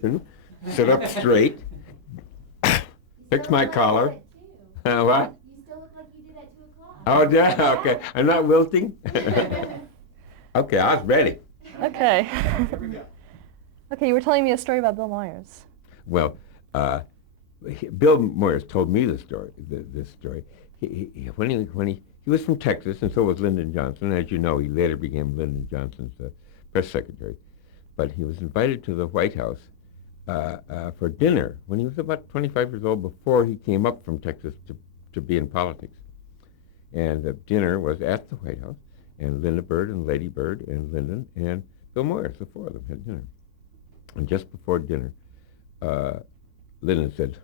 sit up straight, fix my collar. What? You still look like you did at 2 o'clock. Oh, yeah, okay. I'm not wilting? Okay, I was ready. Okay. Here we go. Okay, you were telling me a story about Bill Myers. Well, Bill Moyers told me the story. This story. He was from Texas, and so was Lyndon Johnson. As you know, he later became Lyndon Johnson's press secretary. But he was invited to the White House for dinner when he was about 25 years old, before he came up from Texas to be in politics. And the dinner was at the White House, and Linda Bird and Lady Bird and Lyndon and Bill Moyers, the four of them, had dinner. And just before dinner, Lyndon said,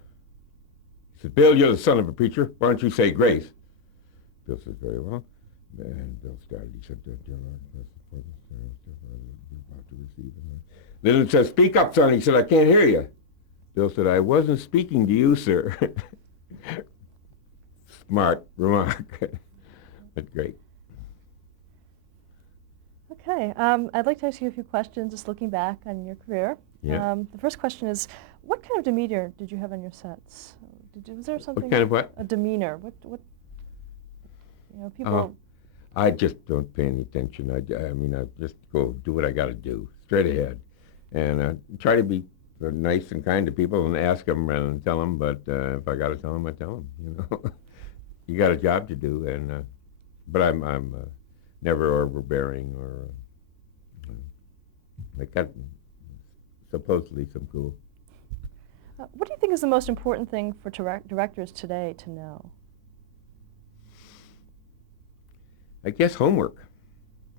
Bill, you're the son of a preacher. Why don't you say grace? Bill said, very well. And Bill started. He said, dear Lord, bless the poor, you're about to receive. Lyndon said, speak up, son. He said, I can't hear you. Bill said, I wasn't speaking to you, sir. Smart remark. But great. Okay, I'd like to ask you a few questions, just looking back on your career. Yeah. The first question is, what kind of demeanor did you have on your sets? Was there something? What kind of what? A demeanor. What? People. Oh, I just don't pay any attention. I mean, I just go do what I got to do, straight ahead, and try to be nice and kind to people and ask them and tell them. But if I got to tell them, I tell them. You know, you got a job to do, and but I'm never overbearing or I got supposedly some cool. What do you think is the most important thing for directors today to know? I guess homework.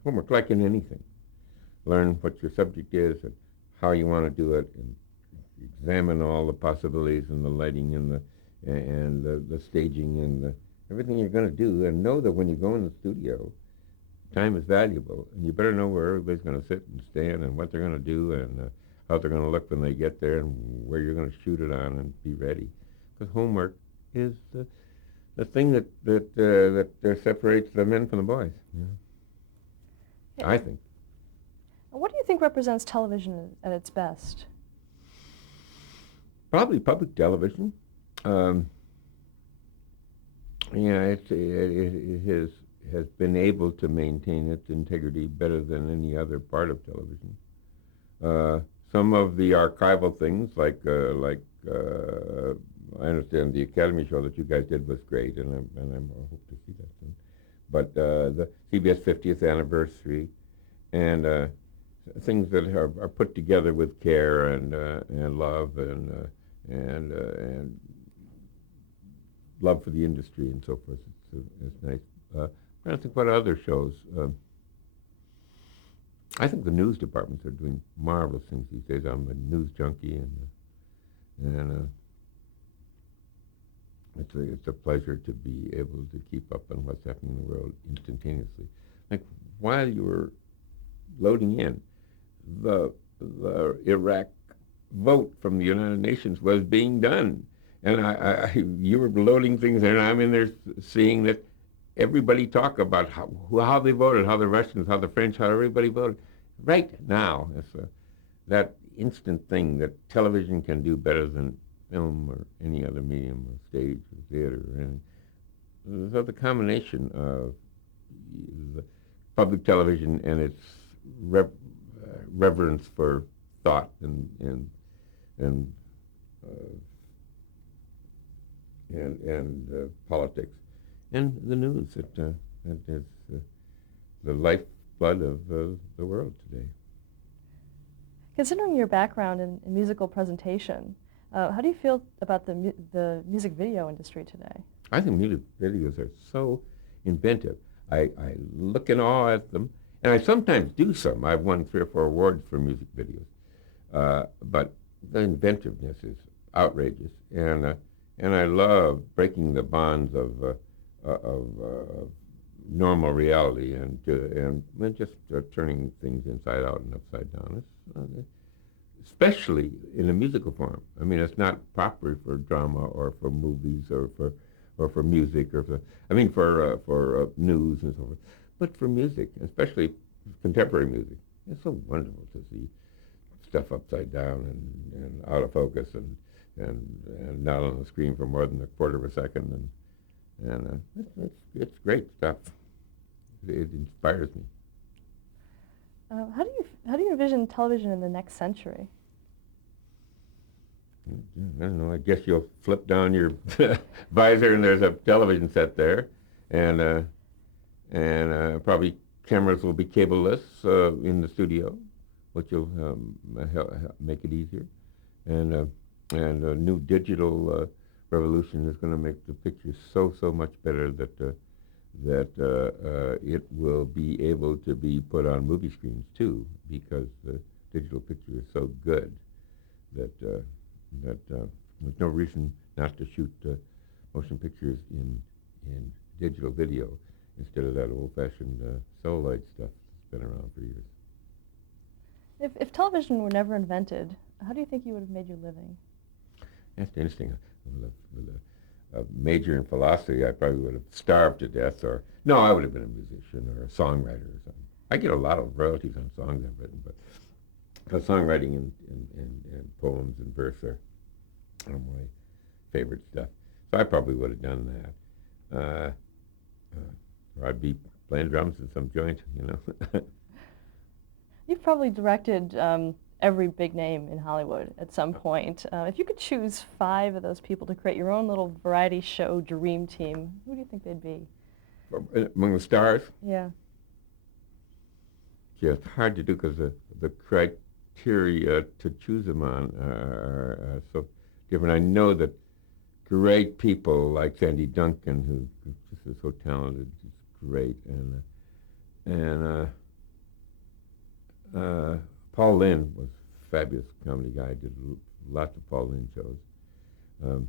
Homework, like in anything. Learn what your subject is and how you want to do it, and examine all the possibilities and the lighting and the staging and everything you're going to do, and know that when you go in the studio, time is valuable, and you better know where everybody's going to sit and stand and what they're going to do and how they're going to look when they get there and where you're going to shoot it on and be ready. Because homework is the thing that separates the men from the boys. Yeah. I think. What do you think represents television at its best? Probably public television. It has been able to maintain its integrity better than any other part of television. Some of the archival things, like I understand the Academy show that you guys did was great, and I hope to see that soon. But the CBS 50th anniversary and things that are put together with care and love and love for the industry and so forth. It's nice. I'm trying to think what other shows. I think the news departments are doing marvelous things these days. I'm a news junkie, and it's a pleasure to be able to keep up on what's happening in the world instantaneously. Like while you were loading in, the Iraq vote from the United Nations was being done, and you were loading things there, and I'm in there seeing that everybody talk about how they voted, how the Russians, how the French, how everybody voted. Right now, it's that instant thing that television can do better than film or any other medium, or stage, or theater, and so the combination of the public television and its reverence for thought and politics, and the news that is the lifeblood of the world today. Considering your background in musical presentation, how do you feel about the music video industry today? I think music videos are so inventive. I look in awe at them, and I sometimes do some. I've won 3 or 4 awards for music videos, but the inventiveness is outrageous, and I love breaking the bonds of normal reality and just turning things inside out and upside down. Especially in a musical form. I mean, it's not proper for drama or for movies or for music or for news and so forth, but for music, especially contemporary music. It's so wonderful to see stuff upside down and out of focus and not on the screen for more than a quarter of a second, and it's great stuff. It inspires me. How do you envision television in the next century? I don't know. I guess you'll flip down your visor and there's a television set there, and probably cameras will be cableless in the studio, which will make it easier, and a new digital revolution is going to make the pictures so much better that it will be able to be put on movie screens too, because the digital picture is so good that there's no reason not to shoot motion pictures in digital video instead of that old-fashioned celluloid stuff that's been around for years. If television were never invented, how do you think you would have made your living? That's interesting. With a major in philosophy, I probably would have starved to death, or no, I would have been a musician or a songwriter or something. I get a lot of royalties on songs I've written, but songwriting and poems and verse are my favorite stuff. So I probably would have done that. Or I'd be playing drums in some joint, you know. You've probably directed every big name in Hollywood at some point. If you could choose 5 of those people to create your own little variety show dream team, who do you think they'd be? Among the stars? Yeah. Yeah, it's hard to do because the criteria to choose them on are so different. I know that great people like Sandy Duncan, who just is so talented, is great, and Paul Lynde was a fabulous comedy guy. I did lots of Paul Lynde shows. Well,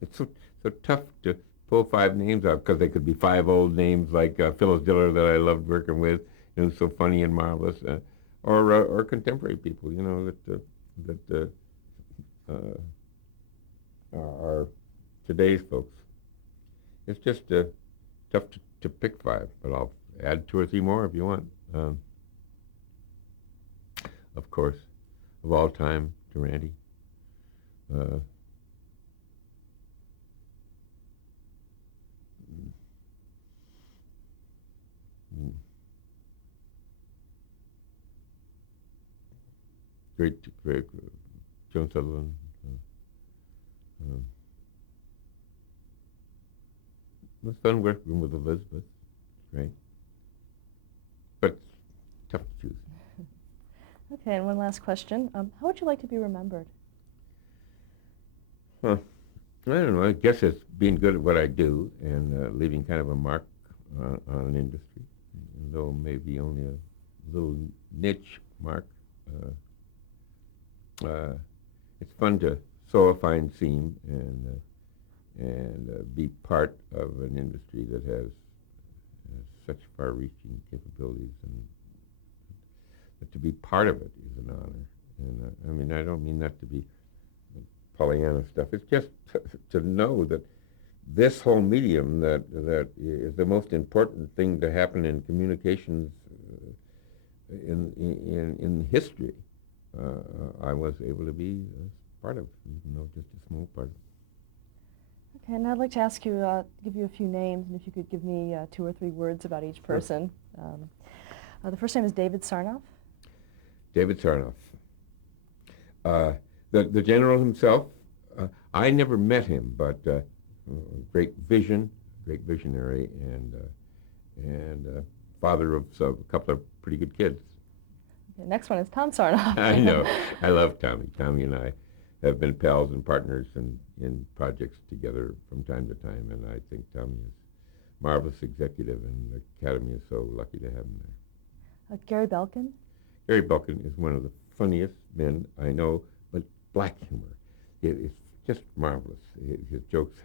it's so tough to pull 5 names out because they could be 5 old names like Phyllis Diller that I loved working with, and who's so funny and marvelous, or contemporary people, you know, that are today's folks. It's just tough to pick 5, but I'll add 2 or 3 more if you want. Of course, of all time, Durante. Great Joan Sutherland. It was fun working with Elizabeth, right? But tough to choose. Okay, and one last question. How would you like to be remembered? Huh. I don't know. I guess it's being good at what I do and leaving kind of a mark on an industry, though maybe only a little niche mark. It's fun to sow a fine seam and be part of an industry that has such far-reaching capabilities, and to be part of it is an honor. And I mean, I don't mean that to be Pollyanna stuff. It's just to know that this whole medium that is the most important thing to happen in communications in history. I was able to be part of, even though just a small part. Okay, and I'd like to ask you, give you a few names, and if you could give me 2 or 3 words about each person. The first name is David Sarnoff. David Sarnoff. The general himself, I never met him, but great vision, great visionary, and father of a couple of pretty good kids. Okay, next one is Tom Sarnoff. I know. I love Tommy. Tommy and I have been pals and partners in projects together from time to time, and I think Tommy is a marvelous executive, and the Academy is so lucky to have him there. Gary Belkin. Gary Belkin is one of the funniest men I know, but black humor. It's just marvelous. His jokes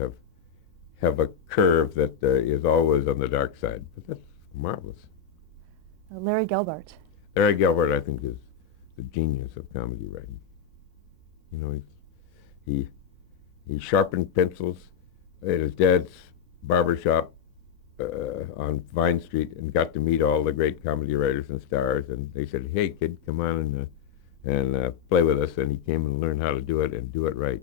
have a curve that is always on the dark side, but that's marvelous. Larry Gelbart. Larry Gelbart, I think, is the genius of comedy writing. You know, he sharpened pencils at his dad's barber shop on Vine Street and got to meet all the great comedy writers and stars. And they said, "Hey, kid, come on and play with us." And he came and learned how to do it and do it right.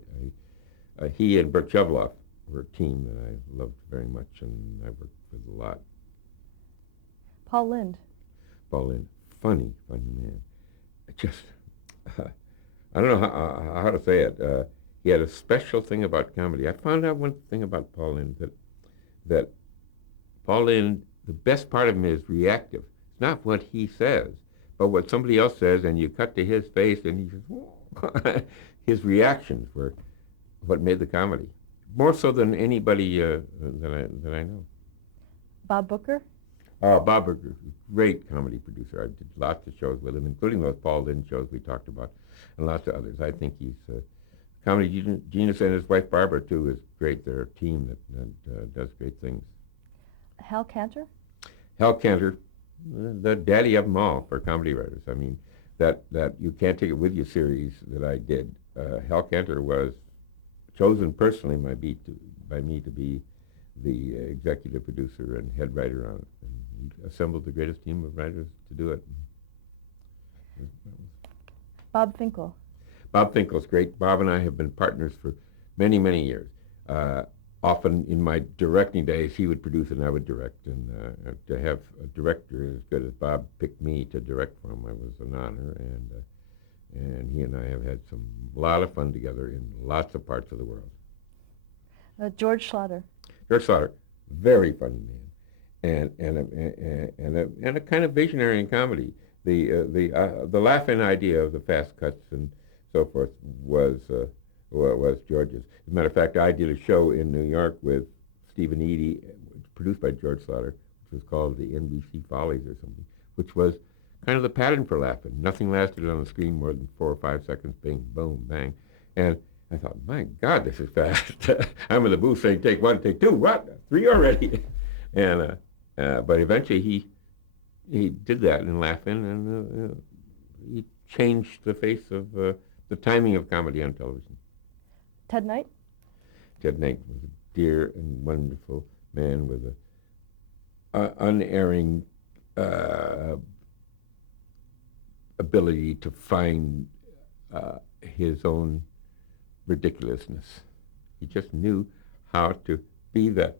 He and Burt Chevloff were a team that I loved very much, and I worked with a lot. Paul Lynde. Paul Lynde, funny man. Just, I don't know how to say it. He had a special thing about comedy. I found out one thing about Paul Lynde, that Paul Lynde, the best part of him is reactive. It's not what he says, but what somebody else says, and you cut to his face, and he says, his reactions were what made the comedy, more so than anybody that I know. Bob Booker. Bob Burger, great comedy producer. I did lots of shows with him, including those Paul Lynde shows we talked about, and lots of others. I think he's a comedy genius, and his wife Barbara too is great. They're a team that does great things. Hal Cantor. Hal Cantor, the daddy of them all for comedy writers. I mean, that You Can't Take It With You series that I did. Hal Cantor was chosen personally by me to be the executive producer and head writer on it. And he assembled the greatest team of writers to do it. Bob Finkel. Bob Finkel's great. Bob and I have been partners for many, many years. Often in my directing days, he would produce and I would direct. And to have a director as good as Bob picked me to direct for him, it was an honor. And he and I have had a lot of fun together in lots of parts of the world. George Schlatter. George Schlatter, very funny man, and a kind of visionary in comedy. The laugh-in idea of the fast cuts and so forth was George's. As a matter of fact, I did a show in New York with Stephen Eady, produced by George Schlatter, which was called the NBC Follies or something, which was kind of the pattern for laughing. Nothing lasted on the screen more than 4 or 5 seconds. Bing, boom, bang, and I thought, my God, this is fast. I'm in the booth saying, take 1, take 2, what? 3 already? And but eventually he did that in Laugh-In, and he changed the face of the timing of comedy on television. Ted Knight. Ted Knight was a dear and wonderful man with a unerring ability to find his own ridiculousness. He just knew how to be that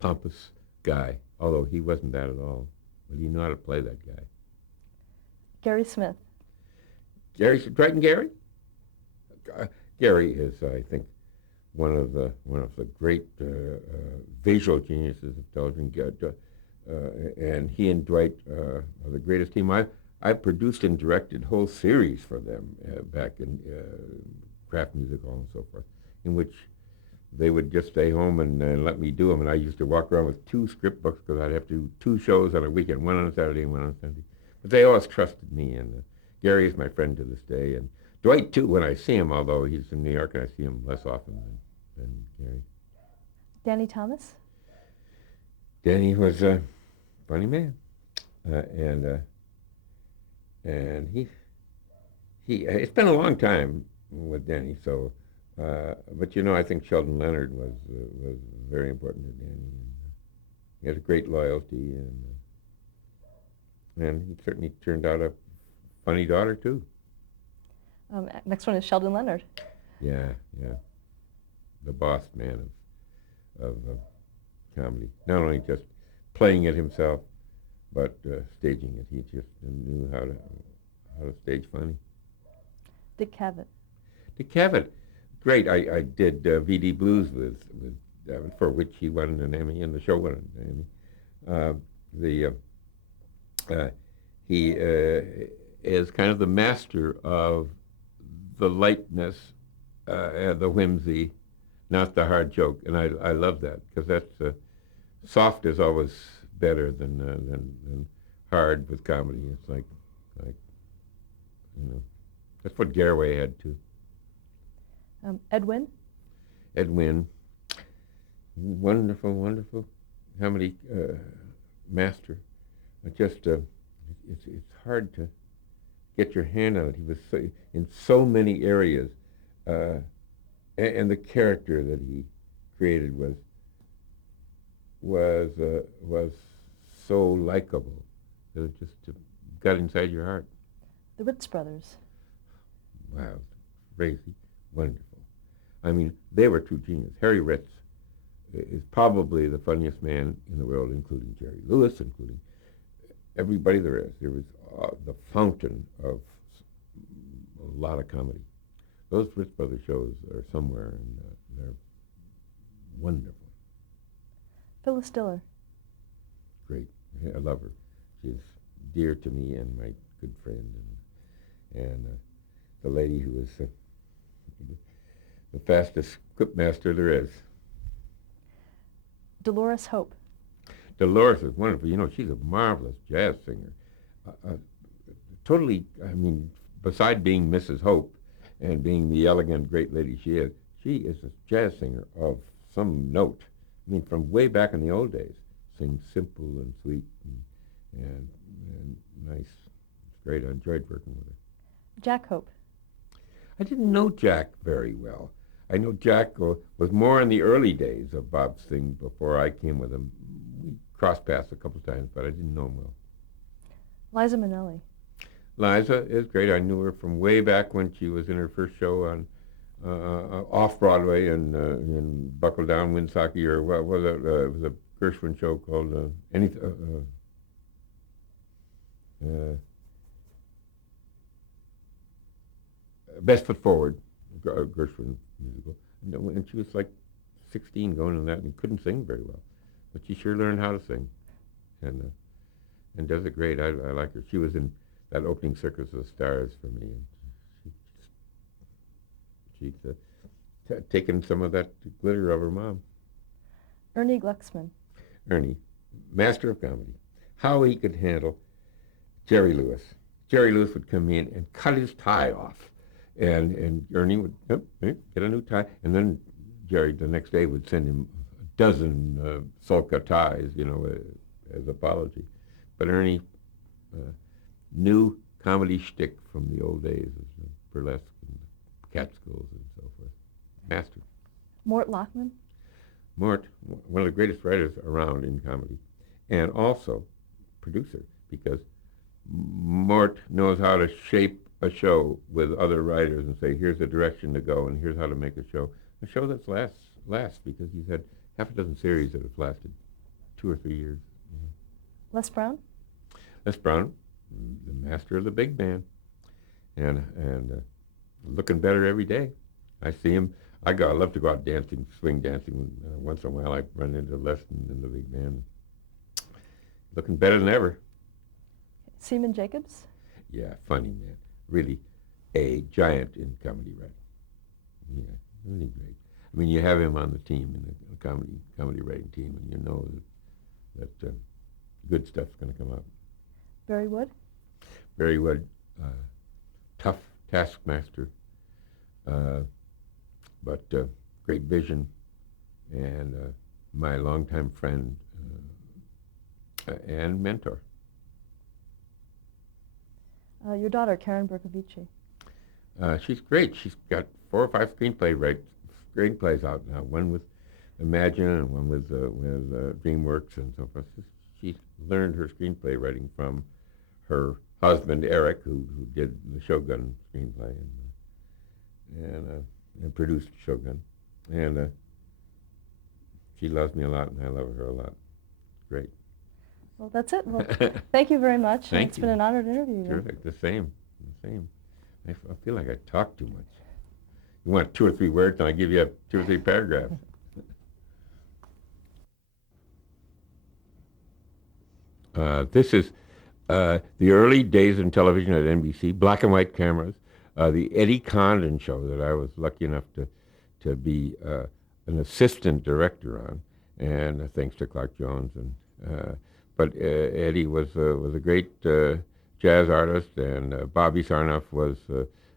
pompous guy, although he wasn't that at all. But he knew how to play that guy. Gary Smith. Triton Gary? Gary is, I think, one of the great visual geniuses of television. And he and Dwight are the greatest team. I produced and directed whole series for them back in Kraft Music Hall and so forth, in which they would just stay home and let me do them. And I used to walk around with 2 script books because I'd have to do 2 shows on a weekend, one on a Saturday and one on a Sunday. But they always trusted me, and Gary is my friend to this day. And Dwight, too, when I see him, although he's in New York and I see him less often than Gary. Danny Thomas. Danny was a funny man. And he it's been a long time with Danny, so but I think Sheldon Leonard was very important to Danny. He had a great loyalty, and he certainly turned out a funny daughter too. Next one is Sheldon Leonard. Yeah, the boss man of comedy. Not only just playing it himself, but staging it. He just knew how to stage funny. Dick Cavett. Dick Cavett, great. I did VD Blues with for which he won an Emmy, and the show won an Emmy. He is kind of the master of the lightness, the whimsy, not the hard joke, and I love that because that's soft is always better than hard with comedy. It's like that's what Garraway had too. Ed Wynn. Ed Wynn, wonderful comedy master. It's hard to get your hand on it. He was in so many areas and the character that he created was so likable that it just got inside your heart. The Ritz brothers. Wow, crazy, wonderful. I mean, they were true genius. Harry Ritz is probably the funniest man in the world, including Jerry Lewis, including everybody there is. There was the fountain of a lot of comedy. Those Ritz Brothers shows are somewhere, and they're wonderful. Phyllis Diller. Great. I love her. She's dear to me and my good friend, and the lady who is the fastest quipmaster there is. Dolores Hope. Dolores is wonderful. You know, she's a marvelous jazz singer. Totally, I mean, beside being Mrs. Hope and being the elegant, great lady she is a jazz singer of some note. I mean, from way back in the old days, sings simple and sweet and nice. It's great. I enjoyed working with her. Jack Hope. I didn't know Jack very well. I know Jack was more in the early days of Bob's thing before I came with him. We crossed paths a couple of times, but I didn't know him well. Liza Minnelli. Liza is great. I knew her from way back when she was in her first show on off Broadway in Buckle Down, Winsaki, or what was it? It was a Gershwin show called Best Foot Forward, Gershwin musical. And she was like 16 going in that and couldn't sing very well, but she sure learned how to sing, and does it great. I like her. She was in that opening Circus of the Stars for me, and she's taken some of that glitter of her mom. Ernie Glucksman. Ernie, master of comedy. How he could handle Jerry Lewis. Jerry Lewis would come in and cut his tie off, and Ernie would get a new tie, and then Jerry the next day would send him a dozen Solka ties, as apology. But Ernie knew comedy shtick from the old days, burlesque and Catskills and so forth. Master. Mort Lachman. Mort, one of the greatest writers around in comedy, and also producer, because Mort knows how to shape a show with other writers and say, here's the direction to go, and here's how to make a show that lasts, because he's had half a dozen series that have lasted 2 or 3 years. Les Brown. Les Brown, the master of the big band, and looking better every day. I see him. I love to go out dancing, swing dancing. Once in a while, I run into Les in the big band. Looking better than ever. Seaman Jacobs. Yeah, funny man. Really, a giant in comedy writing. Yeah, really great. I mean, you have him on the team, in the comedy writing team, and you know that good stuff's going to come out. Barry Wood. Barry Wood, tough taskmaster, but great vision, and my longtime friend and mentor. Your daughter, Karen Bercovici. She's great. She's got 4 or 5 screenplays out now. One with Imagine and one with DreamWorks and so forth. She learned her screenplay writing from her husband Eric, who did the Shogun screenplay and produced Shogun, and she loves me a lot, and I love her a lot. Great. Well, that's it. Well, thank you very much. Thank It's you. been an honor to interview you. Terrific. The same. I feel like I talk too much. You want 2 or 3 words, and I give you 2 or 3 paragraphs. This is the early days in television at NBC, black and white cameras. The Eddie Condon show that I was lucky enough to be an assistant director on, and thanks to Clark Jones. But Eddie was a great jazz artist, and Bobby Sarnoff was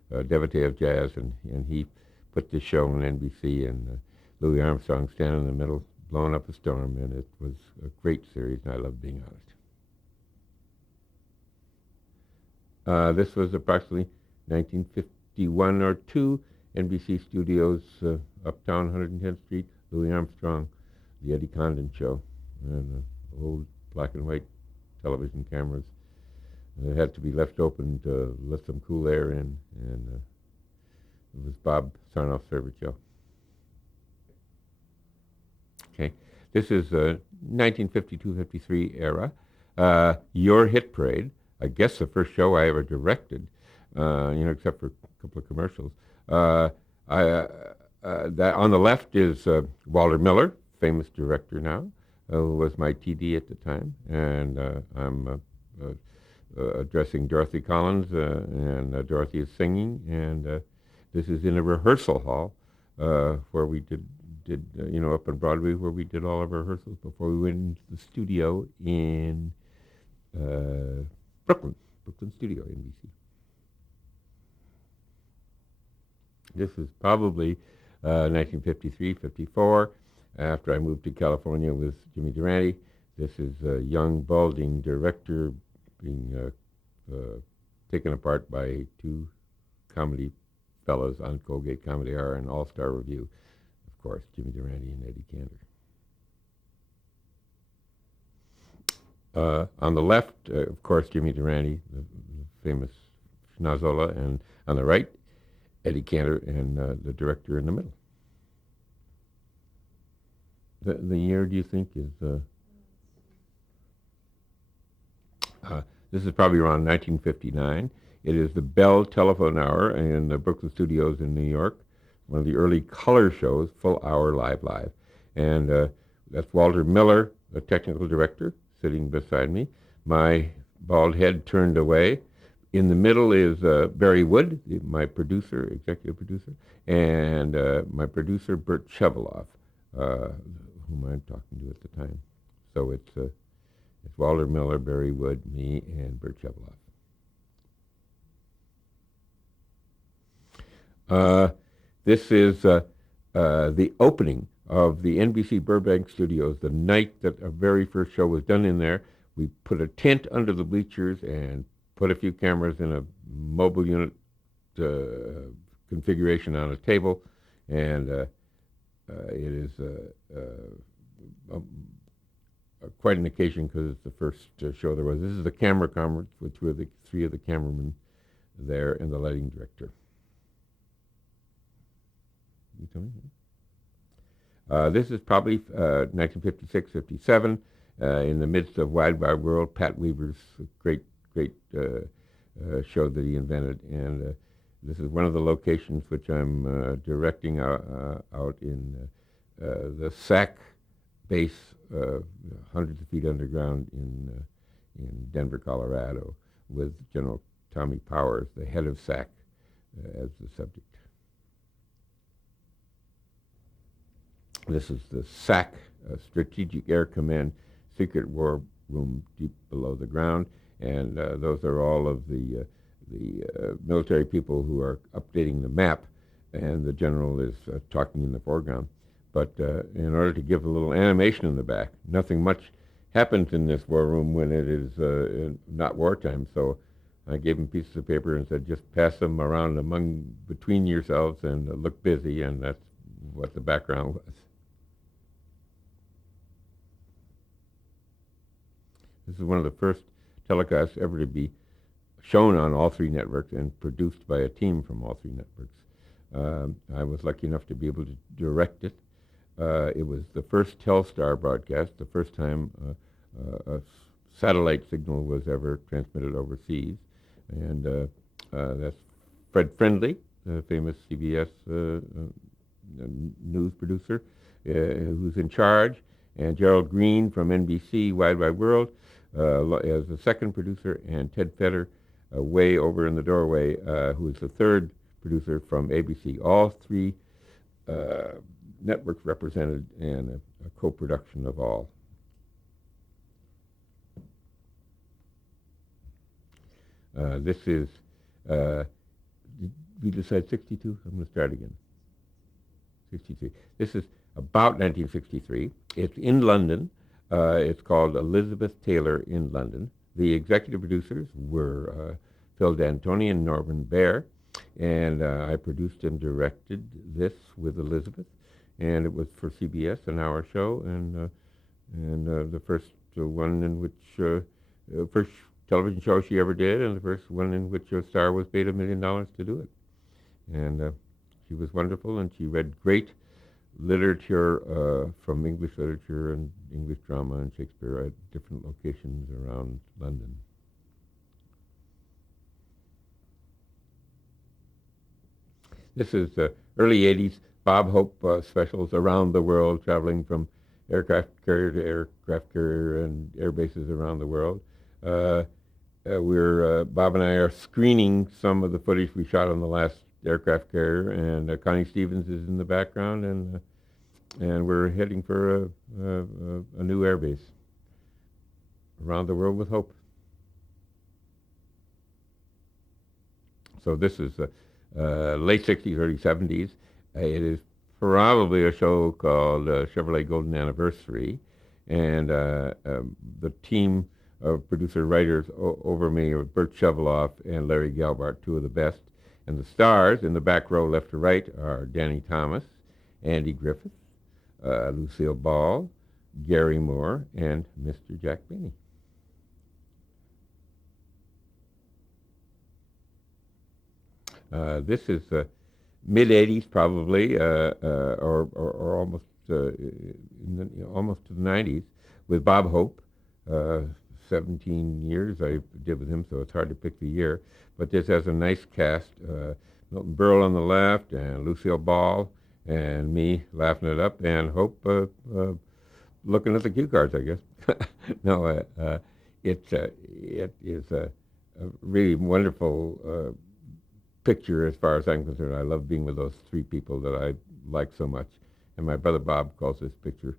a devotee of jazz, and he put this show on NBC, and Louis Armstrong standing in the middle, blowing up a storm, and it was a great series, and I love being on it. This was approximately 1951 or 2, NBC Studios, uptown 110th Street, Louis Armstrong, the Eddie Condon Show, and old black and white television cameras. They had to be left open to let some cool air in, and it was Bob Sarnoff Cervicchio. Okay, this is 1952-53 era. Your Hit Parade, I guess the first show I ever directed, except for a couple of commercials. That on the left is Walter Miller, famous director now, who was my TD at the time, and I'm addressing Dorothy Collins, and Dorothy is singing, and this is in a rehearsal hall where we did up on Broadway, where we did all of our rehearsals before we went into the studio in Brooklyn studio, NBC. This is probably 1953, 54, after I moved to California with Jimmy Durante. This is a young, balding director being taken apart by two comedy fellows on Colgate Comedy Hour and All-Star Review. Of course, Jimmy Durante and Eddie Cantor. On the left, of course, Jimmy Durante, the famous Schnozzola, and on the right, Eddie Cantor and the director in the middle. The year, do you think, is... this is probably around 1959. It is the Bell Telephone Hour in the Brooklyn Studios in New York, one of the early color shows, full hour live. And that's Walter Miller, the technical director, sitting beside me. My bald head turned away. In the middle is Barry Wood, my producer, executive producer, and my producer, Bert Cheveloff, whom I'm talking to at the time. So it's Walter Miller, Barry Wood, me, and Bert Cheveloff. This is the opening of the NBC Burbank Studios, the night that our very first show was done in there. We put a tent under the bleachers and put a few cameras in a mobile unit configuration on a table, and it is quite an occasion because it's the first show there was. This is the camera conference with three of the cameramen there and the lighting director. You tell me? This is probably 1956, 57, in the midst of Wide Wide World, Pat Weaver's great show that he invented. And this is one of the locations which I'm directing out in the SAC base, hundreds of feet underground in Denver, Colorado, with General Tommy Powers, the head of SAC, as the subject. This is the SAC, Strategic Air Command secret war room deep below the ground, and those are all of the military people who are updating the map, and the general is talking in the foreground. But in order to give a little animation in the back, nothing much happens in this war room when it is not wartime, so I gave him pieces of paper and said, just pass them around between yourselves and look busy, and that's what the background was. This is one of the first telecasts ever to be shown on all three networks and produced by a team from all three networks. I was lucky enough to be able to direct it. It was the first Telstar broadcast, the first time a satellite signal was ever transmitted overseas. And that's Fred Friendly, the famous CBS news producer, who's in charge, and Gerald Green from NBC Wide Wide World as the second producer, and Ted Fetter way over in the doorway, who is the third producer from ABC. All three networks represented, and a co-production of all. This is, did we decide 62? I'm going to start again. 63. This is about 1963. It's in London. It's called Elizabeth Taylor in London. The executive producers were Phil D'Antoni and Norman Baer. And I produced and directed this with Elizabeth, and it was for CBS, an hour show, and the first one in which first television show she ever did, and the first one in which a star was paid $1 million to do it. And she was wonderful, and she read great literature from English literature and English drama and Shakespeare at different locations around London. This is early 80s Bob Hope specials around the world, traveling from aircraft carrier to aircraft carrier and air bases around the world. Bob and I are screening some of the footage we shot on the last aircraft carrier, and Connie Stevens is in the background, and we're heading for a new air base around the world with hope. So this is late 60s, early 70s. It is probably a show called Chevrolet Golden Anniversary, and the team of producer-writers over me are Bert Sheveloff and Larry Gelbart, two of the best. And the stars in the back row, left to right, are Danny Thomas, Andy Griffith, Lucille Ball, Gary Moore, and Mr. Jack Benny. This is mid-'80s probably, or almost almost to the '90s, with Bob Hope. 17 years I did with him, so it's hard to pick the year. But this has a nice cast. Milton Berle on the left, and Lucille Ball, and me laughing it up, and Hope looking at the cue cards, I guess. No, it is a really wonderful picture as far as I'm concerned. I love being with those three people that I like so much. And my brother Bob calls this picture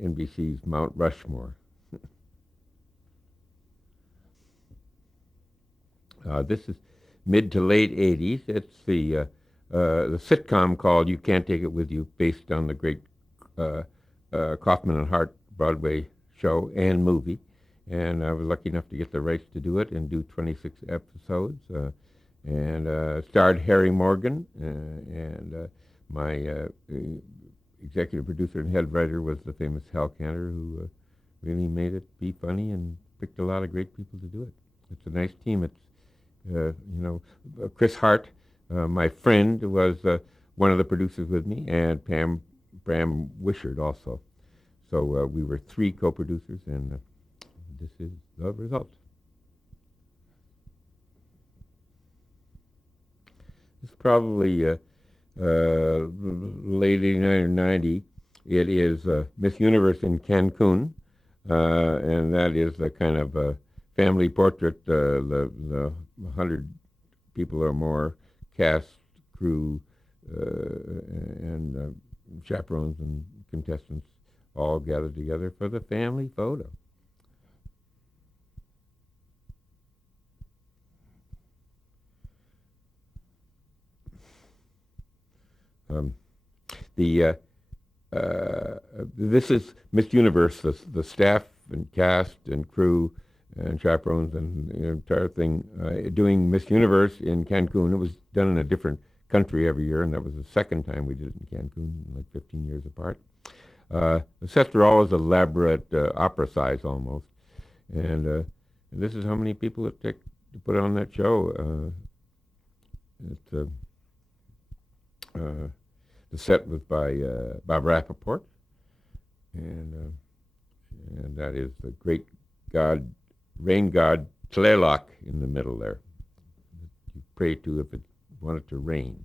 NBC's Mount Rushmore. This is mid to late 80s. It's the sitcom called You Can't Take It With You, based on the great Kaufman and Hart Broadway show and movie. And I was lucky enough to get the rights to do it and do 26 episodes. And starred Harry Morgan, and my executive producer and head writer was the famous Hal Cantor, who really made it be funny and picked a lot of great people to do it. It's a nice team. It's Chris Hart, my friend, was one of the producers with me, and Bram Wishart also. So we were three co-producers, and this is the result. It's probably late 89 or 90. It is Miss Universe in Cancun, and that is a kind of a family portrait. The 100 people or more, cast, crew, and chaperones and contestants all gathered together for the family photo. This is Miss Universe, the staff and cast and crew and chaperones and the entire thing doing Miss Universe in Cancun. It was done in a different country every year, and that was the second time we did it in Cancun, like 15 years apart. The sets are always elaborate, opera size almost, and this is how many people it took to put on that show. The set was by Bob Rappaport, and that is the great god, rain god Tlaloc in the middle there. You pray to if it wanted to rain.